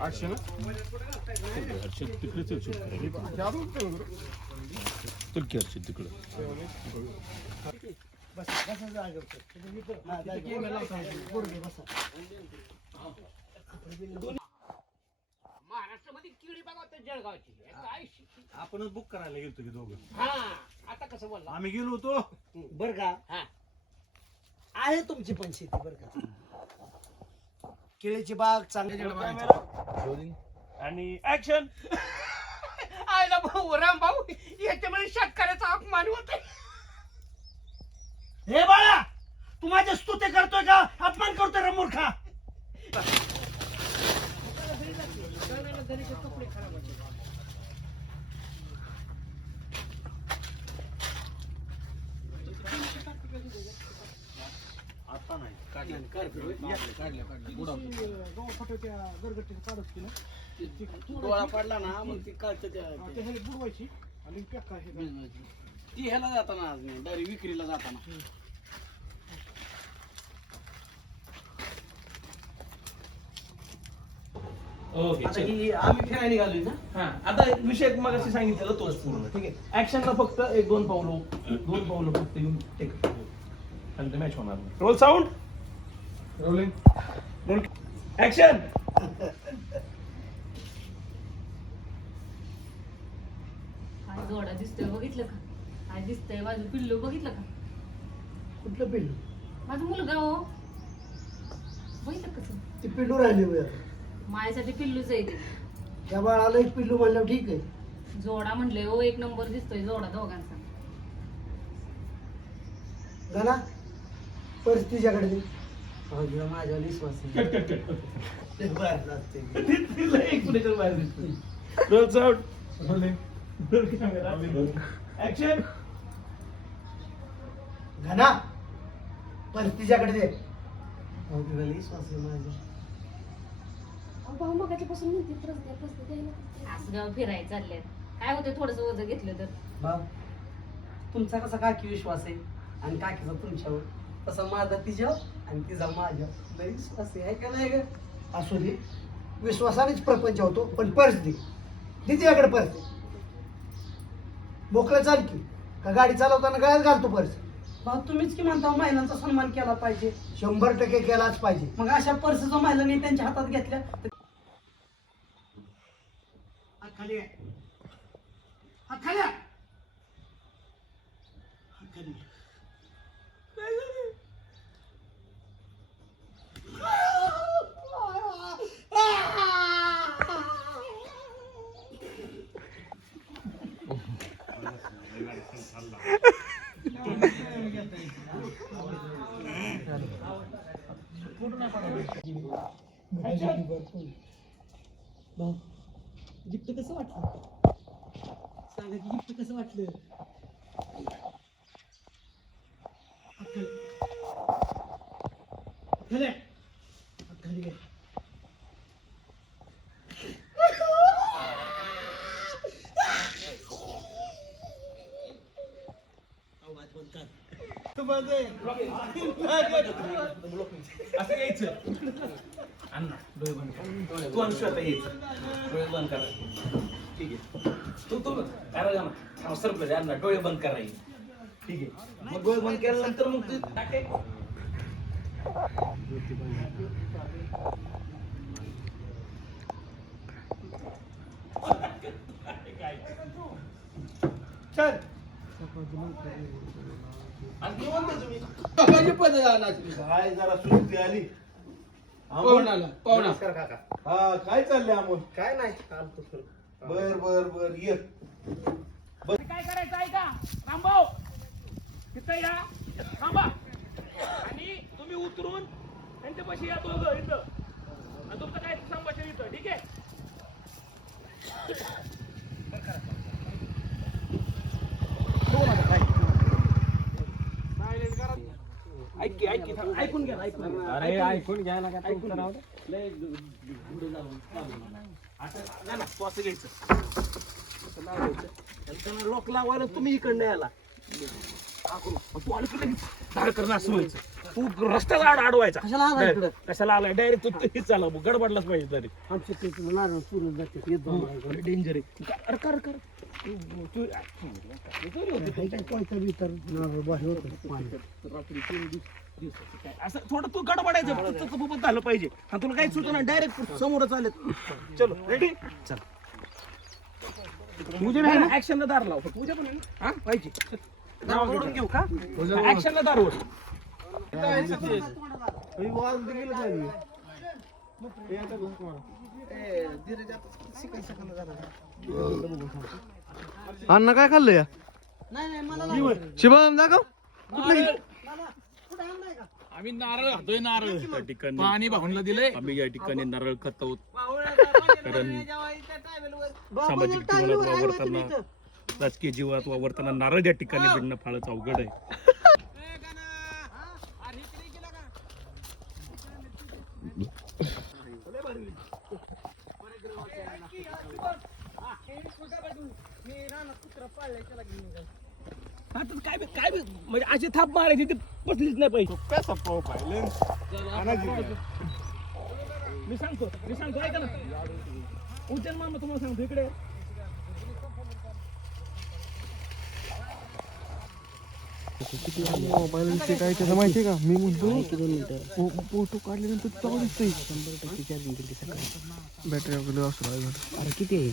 आठशे ना चल की तिकडं महाराष्ट्रामध्ये किडी बघा जळगावची काय? आपणच बुक करायला गेलतो की दोघं. हा आता कसं बोलला? आम्ही गेलो होतो. बर का? हा. आहे तुमची पण शेती बर का. केळीची बाग चांगली आणि ऍक्शन आयला भाऊ राम भाऊ याच्यामुळे शेतकऱ्याचा अपमान होतोय. हे बाळा तू माझ्या स्तुते करतोय का? अपमान करतोय रे मूर्खा. आता नाही डोळा पडला ना मग ती कळतं त्या ती ह्याला जाताना आज नाही डायरेक्ट विक्रीला जाताना. ओके आता ही आम्ही फिरायला निघालोय ना? हा. आता विषय मग सांगितलेलं तोच पूर्ण. ठीक आहे? ऍक्शनला फक्त एक दोन पावलं दोन पावलं फक्त येऊन टेक आणि मॅच होणार रोल साऊंड रोलिंग ऍक्शन काय जोडा दिसतोय बघितलं का? काय दिसतंय माझं पिल्लू बघितलं का? कुठलं पिल्लू? माझा मुलगा हो. बघितलं कसं ती? पिल्लू राहिली बरं. माझ्यासाठी पिल्लूच आहे ते. त्या बाळाला एक पिल्लू म्हणलं ठीक आहे. जोडा म्हणले हो एक नंबर दिसतोय जोडा दोघांचा. झाला परत तिच्याकडे. दे हा, माझ्यावर विश्वास आहे. कट कट कट ते बाहेर लागते. तिला एक पुढे बाहेर दिसतो roll sound rolling camera action घना परत तिच्याकडे दे. हा, तुला विश्वास आहे माझ्या असं गाव फिरायला चालले काय होते थोडस वजन घेतलं तर? बाब तुमचा कसा काकी विश्वास आहे? आणि काकीचा तुमच्यावर. तसा माझा तिच्यावर. आणि तिचा माझ्यावर लय विश्वास आहे. का नाही ग असू दे. विश्वासानेच प्रपंच होतो पण पर्स दे. दे तिच्याकडे पर्स मोकळं चाल की. का गाडी चालवताना गळ्यात घालतो पर्स भाऊ तुम्हीच की म्हणता महिलांचा सन्मान केला पाहिजे? शंभर टक्के केलाच पाहिजे. मग अशा पर्स जर महिलांनी त्यांच्या हातात घेतल्या तर खाली आहे. खाली आहे. भाऊ गिफ्ट कसं वाटलं? सांगा की गिफ्ट कसं वाटलं? खाली आहे. हात खाली आहे. आवाज बंद कर. असं यायचं. अण्णा डोळे बंद करा. तू श्वेता यायचं. डोळे बंद करा. ठीक आहे. तू तू अरे ना. अण्णा डोळे बंद करायचे ठीक आहे. मग डोळे बंद केल्यानंतर मग तू टाके. चल. आणि निवांत तुम्ही माझी पद नाचली काय जरा सुस्ती आली. पाहुणाला पाहुणा. हा काय चाललंय अमोल? काय नाही चालतो बर बर बर ये. काय करायचं आहे का रामभाऊ तिथं या. थांबा. आणि तुम्ही उतरून त्यांच्यापाशी या दोघं इथं आणि तुमचं काय संभाषण इथं ठीक आहे ऐक की, ऐक की, थांब. ऐकून घ्या ऐकून घ्या. अरे ऐकून घ्यायला का ऐकून घ्या. लय पुढे जाऊन आता नाही ना, तू असं घ्यायचं असं लावायचं. आणि त्यांना लॉक लावायला तुम्ही इकडनं यायला हा तू अलीकडे लगेच धाड करणं असं व्हायचं तू रस्त्याला आड अडवायचा कशाला आला इकडं? कशाला आलाय डायरेक्ट तू तू चाला गडबडलाच पाहिजे तरी आमच्या शेतीला नारळ चुरून जाते येत डेंजर आहे कर कर कर तू- तू- कोणता बितर नारळ बाहेर होतं पाणी. रात्री तीन दिवस दिवसाचं काय. असं थोडं तू गडबडायचं फक्त तुझं सोबत झालं पाहिजे. आणि तुला काही सुचना डायरेक्ट समोर चालत चलो रेडी चल. तुझ्या ऍक्शनला दार लाव. तुझ्या पण आहे ना? हा पाहिजे. ओढून घेऊ का? ऍक्शनला दार ओढ. अण्णा काय खाल्लं या? नाही नाही मला नाही. शिवम दाखव? आम्ही नारळ खातोय नारळ. त्या ठिकाणी पाणी भावनला दिलंय. आम्ही या ठिकाणी नारळ खात. आहोत कारण सामाजिक जीवनात वावरताना राजकीय जीवनात वावरताना नारळ या ठिकाणी भिडणं फारच अवघड आहे. काय काय म्हणजे अशी थाप मारायची ती बसलीच नाही पाहिजे मी सांगतो मी सांगतो ऐका ना उचल मामा तुम्हाला सांगतो इकडे मोबाईलचे काय त्याचं माहिती का मी म्हणतो फोटो काढल्यानंतर चालू दिसतोय शंभर टक्के चार्जिंग बॅटरी वगैरे असं अरे किती आहे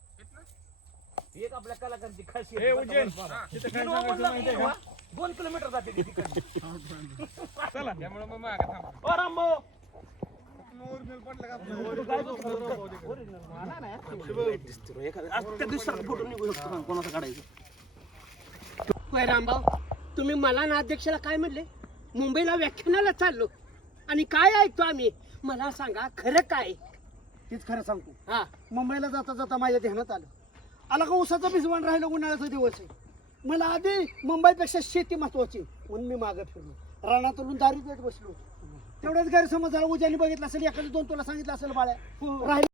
एक आपल्या कलाकारांची खासियत आहे. किलो म्हणलं की वा, दोन किलोमीटर जाते ती तिकडनं. चला ओ रामभाऊ. मला नाही, actually दिसतो रे. एखादा- आज त्या दिवसाचा फोटो निघू शकतो का? कोणाचा काढायचा होय रामभाऊ तुम्ही मला ना अध्यक्षाला काय म्हणले मुंबईला व्याख्यानाला चाललो आणि काय ऐकतो आम्ही मला सांगा खरं काय तीच खरं सांगतो हा मुंबईला जाता जाता माझ्या ध्यानात आलं आला का उसाचं भिजवण राहिलं उन्हाळ्याचा दिवस आहे. मला आधी मुंबईपेक्षा शेती महत्वाची म्हणून मी मागं फिरलो. रानातून दारी देत बसलो. तेवढ्याच गैरसमज झाला. उद्याने बघितलं असेल एखादी दोन तुला सांगितलं असेल बाळ्या. राहिलं